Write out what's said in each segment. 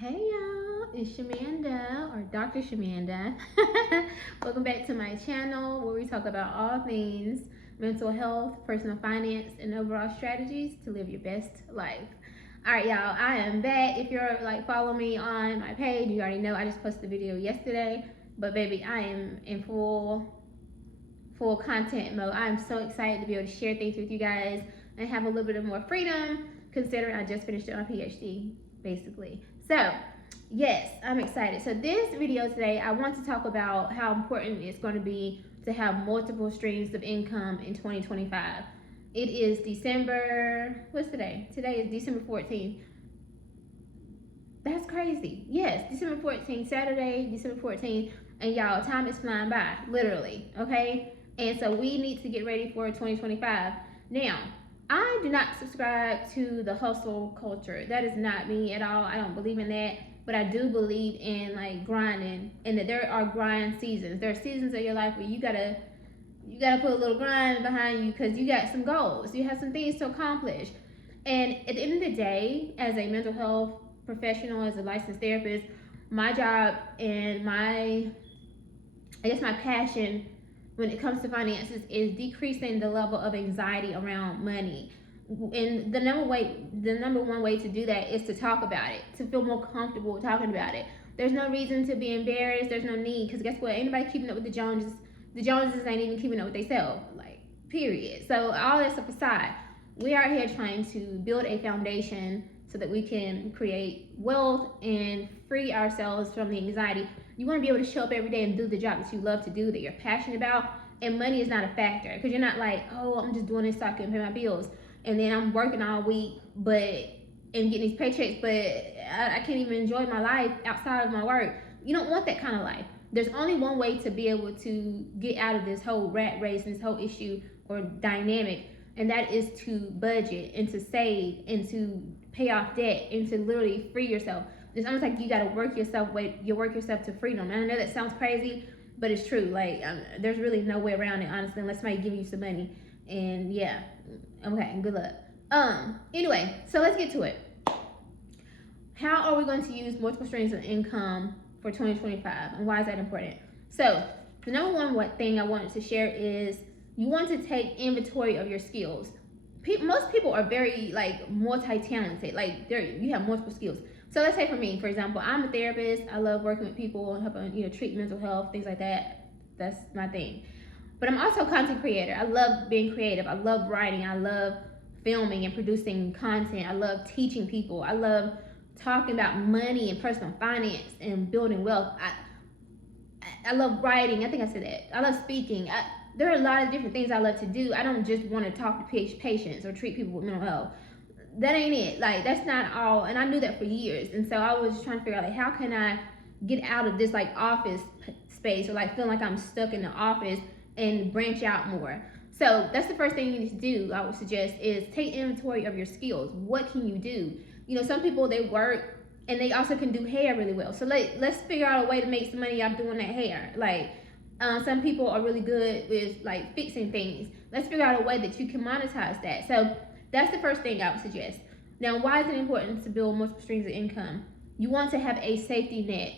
Hey y'all, it's Shamanda or Dr. Shamanda. Welcome back to my channel where we talk about all things mental health, personal finance, and overall strategies to live your best life. Alright y'all, I am back. If you're following me on my page, you already know I just posted a video yesterday. But baby, I am in full content mode. I'm so excited to be able to share things with you guys and have a little bit of more freedom considering I just finished my PhD basically. So yes, I'm excited. So this video today, I want to talk about how important it's going to be to have multiple streams of income in 2025. It is December, what's today? Today is December 14th. That's crazy. Yes, December 14th, Saturday, December 14th. And y'all, time is flying by, literally, okay? And so we need to get ready for 2025. Now, I do not subscribe to the hustle culture. That is not me at all. I don't believe in that. But I do believe in grinding, and that there are grind seasons. There are seasons of your life where you gotta put a little grind behind you because you got some goals. You have some things to accomplish. And at the end of the day, as a mental health professional, as a licensed therapist, my job and my passion when it comes to finances is decreasing the level of anxiety around money. And the number one way to do that is to talk about it, to feel more comfortable talking about it. There's no reason to be embarrassed. There's no need, because guess what? Ain't nobody keeping up with the Joneses. The Joneses ain't even keeping up with themselves, period. So all that stuff aside, we are here trying to build a foundation so that we can create wealth and free ourselves from the anxiety. You want to be able to show up every day and do the job that you love to do, that you're passionate about, and money is not a factor, because you're not like, oh, I'm just doing this so I can pay my bills, and then I'm working all week and getting these paychecks, but I can't even enjoy my life outside of my work. You don't want that kind of life. There's only one way to be able to get out of this whole rat race and this whole issue or dynamic, and that is to budget and to save and to pay off debt and to literally free yourself. It's almost like you got to work yourself to freedom. And I know that sounds crazy, but it's true. There's really no way around it, honestly, unless somebody give you some money. And yeah, okay, good luck. Anyway, so let's get to it. How are we going to use multiple streams of income for 2025, and why is that important? So the number one thing I wanted to share is you want to take inventory of your skills. Most people are very multi-talented. You have multiple skills. So let's say for me, for example, I'm a therapist. I love working with people and helping treat mental health, things like that. That's my thing. But I'm also a content creator. I love being creative. I love writing. I love filming and producing content. I love teaching people. I love talking about money and personal finance and building wealth. I love writing. I think I said that. I love speaking. There are a lot of different things I love to do. I don't just want to talk to patients or treat people with mental health. That ain't it. That's not all. And I knew that for years. And so I was trying to figure out how can I get out of this office space, or feeling like I'm stuck in the office, and branch out more. So that's the first thing you need to do, I would suggest, is take inventory of your skills. What can you do? Some people, they work and they also can do hair really well. So let's figure out a way to make some money out doing that hair. Some people are really good with fixing things. Let's figure out a way that you can monetize that. So that's the first thing I would suggest. Now, why is it important to build multiple streams of income? You want to have a safety net.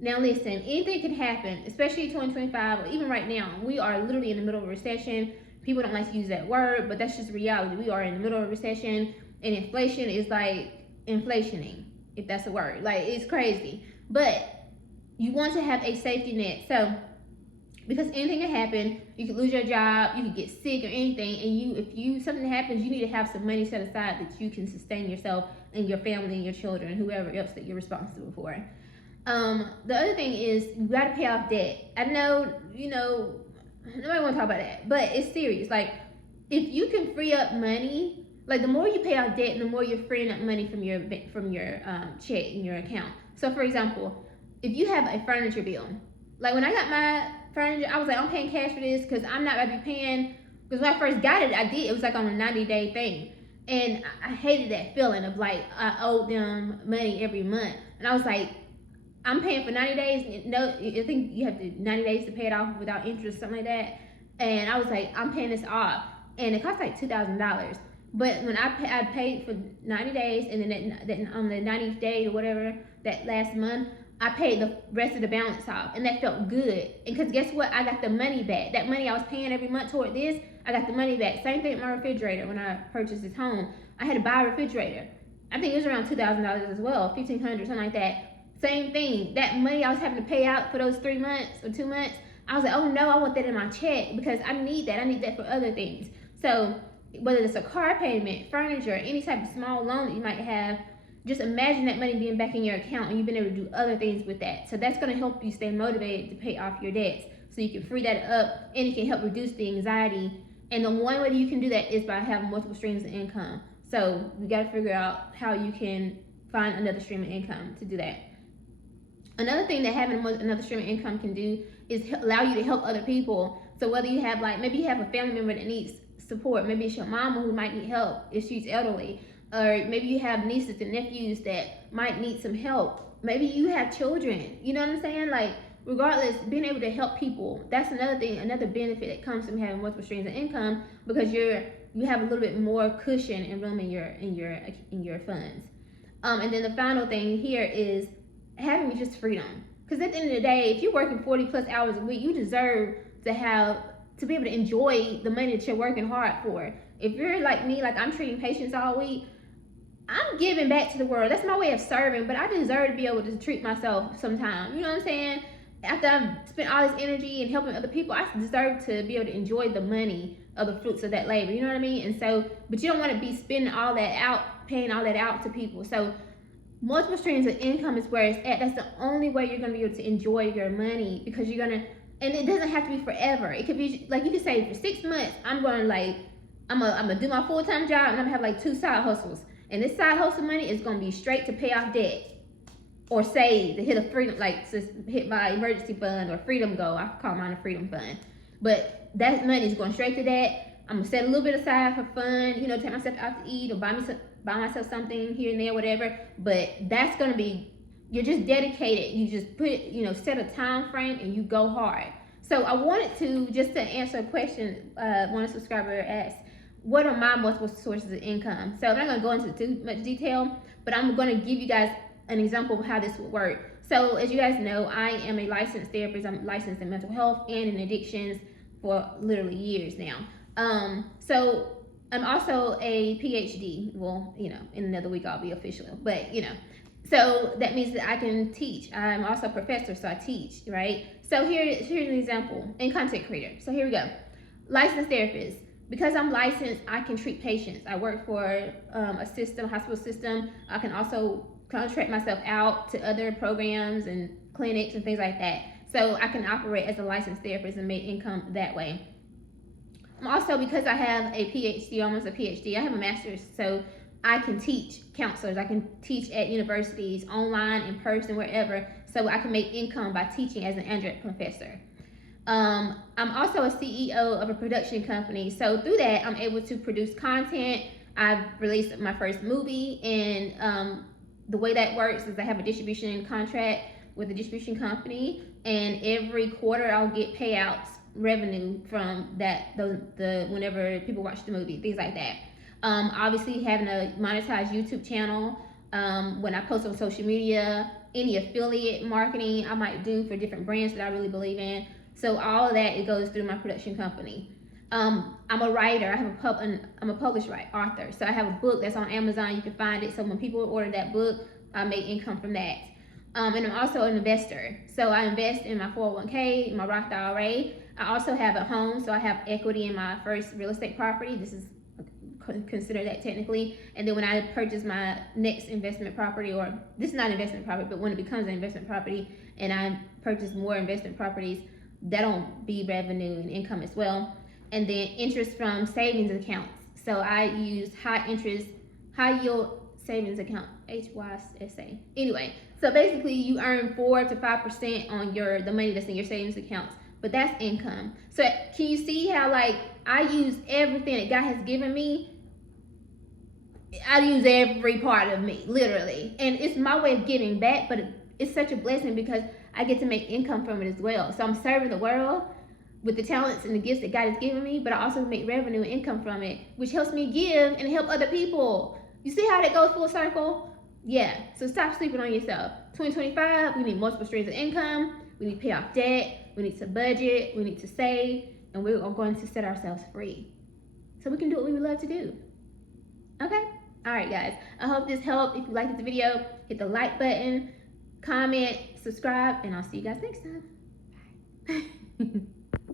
Now listen, anything can happen, especially in 2025, or even right now. We are literally in the middle of a recession. People don't like to use that word, but that's just reality. We are in the middle of a recession, and inflation is inflationing, if that's a word. It's crazy. But you want to have a safety net. So because anything can happen, you could lose your job, you could get sick or anything, and if something happens, you need to have some money set aside that you can sustain yourself and your family and your children, whoever else that you're responsible for. The other thing is you got to pay off debt. I know, nobody want to talk about that, but it's serious. If you can free up money, the more you pay off debt, the more you're freeing up money from your check in your account. So for example, if you have a furniture bill, when I got my furniture, I was I'm paying cash for this because I'm not going to be paying, because when I first got it, it was on a 90-day thing. And I hated that feeling of I owed them money every month. And I was I'm paying for 90 days. No, I think you have 90 days to pay it off without interest, something like that. And I was I'm paying this off. And it cost $2,000. But when I paid for 90 days, and then on the 90th day or whatever, that last month, I paid the rest of the balance off, and that felt good. And because guess what? I got the money back. That money I was paying every month toward this, I got the money back. Same thing with my refrigerator. When I purchased this home, I had to buy a refrigerator. I think it was around $2,000 as well, $1,500, something like that. Same thing. That money I was having to pay out for those 3 months or 2 months, I was like, oh no, I want that in my check because I need that. I need that for other things. So whether it's a car payment, furniture, any type of small loan that you might have, just imagine that money being back in your account and you've been able to do other things with that. So that's going to help you stay motivated to pay off your debts. So you can free that up, and it can help reduce the anxiety. And the one way that you can do that is by having multiple streams of income. So you got to figure out how you can find another stream of income to do that. Another thing that having another stream of income can do is allow you to help other people. So whether you have, like, maybe you have a family member that needs support, maybe it's your mama who might need help if she's elderly, or maybe you have nieces and nephews that might need some help. Maybe you have children, you know what I'm saying? Like, regardless, being able to help people, that's another thing, another benefit that comes from having multiple streams of income, because you have a little bit more cushion and room in your funds. And then the final thing here is having just freedom. Because at the end of the day, if you're working 40 plus hours a week, you deserve to be able to enjoy the money that you're working hard for. If you're like me, like I'm treating patients all week, I'm giving back to the world. That's my way of serving, but I deserve to be able to treat myself sometime. You know what I'm saying? After I've spent all this energy and helping other people, I deserve to be able to enjoy the money of the fruits of that labor. You know what I mean? And so, but you don't want to be spending all that out, paying all that out to people. So multiple streams of income is where it's at. That's the only way you're going to be able to enjoy your money, because you're going to, and it doesn't have to be forever. It could be like, you could say for 6 months, I'm going to I'm going to do my full-time job, and I'm going to have like 2 side hustles. And this side hustle money is going to be straight to pay off debt, or save to hit a freedom, like to hit my emergency fund or freedom goal. I call mine a freedom fund. But that money is going straight to that. I'm going to set a little bit aside for fun, you know, take myself out to eat or buy myself something here and there, whatever. But that's going to be, you're just dedicated. You just set a time frame and you go hard. So I wanted to, just to answer a question, one subscriber asked, what are my multiple sources of income? So I'm not going to go into too much detail, but I'm going to give you guys an example of how this would work. So as you guys know, I am a licensed therapist. I'm licensed in mental health and in addictions for literally years now. So I'm also a PhD. Well, in another week I'll be official, but so that means that I can teach. I'm also a professor, so I teach, right? So here's an example, and content creator. So here we go. Licensed therapist. Because I'm licensed, I can treat patients. I work for a hospital system. I can also contract myself out to other programs and clinics and things like that. So I can operate as a licensed therapist and make income that way. I'm also, because I have a PhD, almost a PhD, I have a master's, so I can teach counselors. I can teach at universities, online, in person, wherever. So I can make income by teaching as an adjunct professor. I'm also a CEO of a production company. So through that, I'm able to produce content. I've released my first movie, and the way that works is I have a distribution contract with a distribution company, and every quarter I'll get payouts, revenue from that, whenever people watch the movie, things like that. Obviously having a monetized YouTube channel, when I post on social media, any affiliate marketing I might do for different brands that I really believe in. So all of that, it goes through my production company. I'm a writer. I'm a published author. So I have a book that's on Amazon. You can find it. So when people order that book, I make income from that. And I'm also an investor. So I invest in my 401k, in my Roth IRA. I also have a home. So I have equity in my first real estate property. This is consider that technically. And then when I purchase my next investment property, or this is not investment property, but when it becomes an investment property and I purchase more investment properties, that'll be revenue and income as well. And then interest from savings accounts. So I use high yield savings account, HYSA. Anyway, so basically you earn 4 to 5% on the money that's in your savings accounts, but that's income. So can you see how I use everything that God has given me? I use every part of me, literally. And it's my way of giving back, but it's such a blessing because I get to make income from it as well. So I'm serving the world. with the talents and the gifts that God has given me, but I also make revenue and income from it, which helps me give and help other people. You see how that goes full circle? Yeah, so stop sleeping on yourself. 2025, we need multiple streams of income. We need to pay off debt. We need to budget. We need to save. And we are going to set ourselves free so we can do what we would love to do. Okay? All right, guys. I hope this helped. If you liked this video, hit the like button, comment, subscribe, and I'll see you guys next time. Bye.